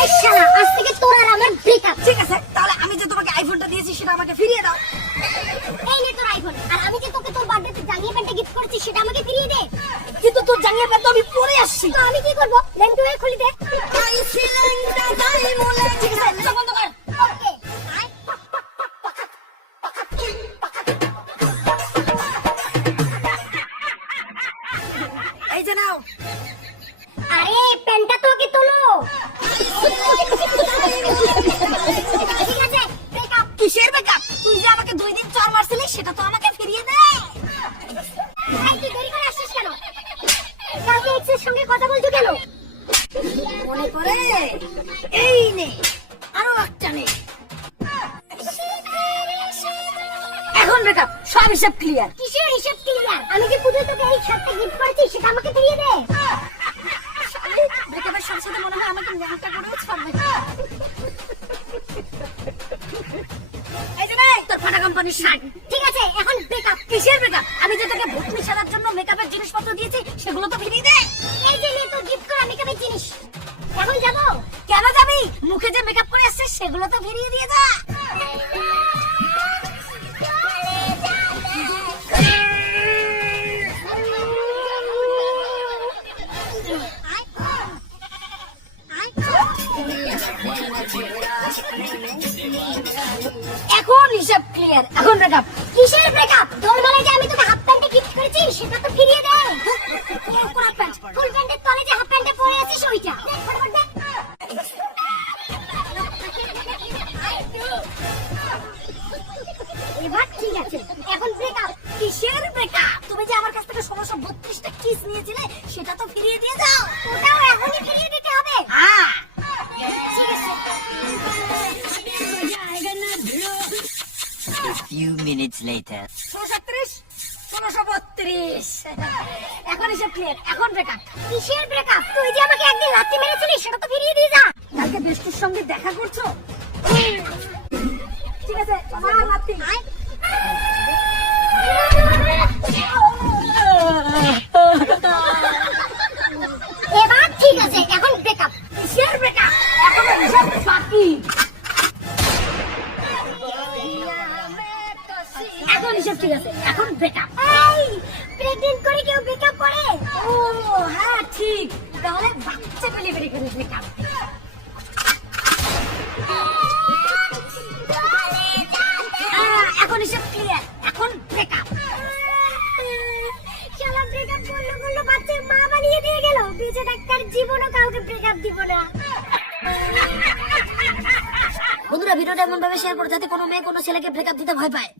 এই শালা আজ থেকে তোর আর আমার ব্রেকআপ ঠিক আছে তাহলে আমি যে তোমাকে আইফোনটা দিয়েছি সেটা আমাকে ফিরিয়ে দাও। এই নে তোর আইফোন আর আমি যে তোকে তোর বার্থডেতে জাঙ্গিয়া প্যান্টটা গিফট করেছি সেটা আমাকে ফিরিয়ে দে। কিন্তু তোর জাঙ্গিয়া প্যান্ট তো আমি পরে আসছি। তো আমি কি করব? লেন্টু হয়ে খুলি দে। ঠিক আছে চোখ বন্ধ কর। ওকে। এই যে নাও। আরে প্যান্টটা তোকে তোলো। কিসের বেকআপ তুই যে আমাকে দুই দিন চর মারছিলি সেটা তো আমাকে ফিরিয়ে দে। দেরি করে আসছিস কেন? কালকে এক্সের সঙ্গে কথা বলছো কেন? মনে করে এই নে আরও একটা নে। এখন সব হিসাব ক্লিয়ার কিসের হিসাব ক্লিয়ার আমি যে পুজোয় তোকে এই শার্টটা গিফট করেছি সেটা আমাকে ফিরিয়ে দে। ন্যাংটা করেও ছাড়বে ঠিক আছে, এখন ব্রেকআপ কিসের মেকআপ আমি যে তোকে ভুতনি সারার জন্য মেকআপের জিনিসপত্র দিয়েছি, সেগুলো তো ফিরিয়ে দে। এই যে নে তোর গিফট জিনিস। এখন যাব। কেন যাবি? মুখে যে মেকআপ করে আসছিস, সেগুলো তো ফিরিয়ে দিয়ে যা এখন হিসাব ক্লিয়ার এখন মেকআপ কিসের ব্রেকআপ তোর বেলায় যে আমি তোকে হাফ প্যান্টে গিফট করেছি, সেটা তো ফিরিয়ে দে। ফুল প্যান্টের তলে যে হাফ প্যান্টে পরে আছিস ওইটা। এবার ঠিক আছে, এখন ব্রেকআপ কিসের মেকআপ তুমি যে আমার কাছ থেকে ষোলোশো বত্রিশটা কিস নিয়েছিলে, সেটা তো ফিরিয়ে দিয়ে দাও। Few minutes later. ষোলোশো ত্রিশ বত্রিশ এখন হিসাব ক্লিয়ার এখন বেকার কিসের ব্রেকআপ তুই যে আমাকে একদিন লাথি মেরেছিলিস, সেটা তো ফিরিয়ে দিয়ে যা। কালকে বেস্টির সঙ্গে দেখা করছ? ঠিক আছে মার লাত্তি। এবার ঠিক আছে, এখন ব্রেকআপ কিসের বেকার এখনও হিসাব বাকি। এখন হিসাব ঠিক আছে। এখন বেকআপ এই প্রেগনেন্ট করে কেউ ব্রেকআপ করে? ও হ্যাঁ ঠিক। তাহলে বাচ্চা বেরিয়ে করে বেকআপ এখন হিসাব ক্লিয়ার এখন ব্রেকআপ শালা ব্রেকআপ করল করল বাচ্চার মা বানিয়ে দিয়ে গেল। বেঁচে ডাক্তার জীবনও কাউকে ব্রেকআপ দিব না। বন্ধুরা ভিডিওটা এমন ভাবে শেয়ার করো যাতে কোনো মেয়ে কোনো ছেলেকে ব্রেকআপ দিতে ভয় পায়।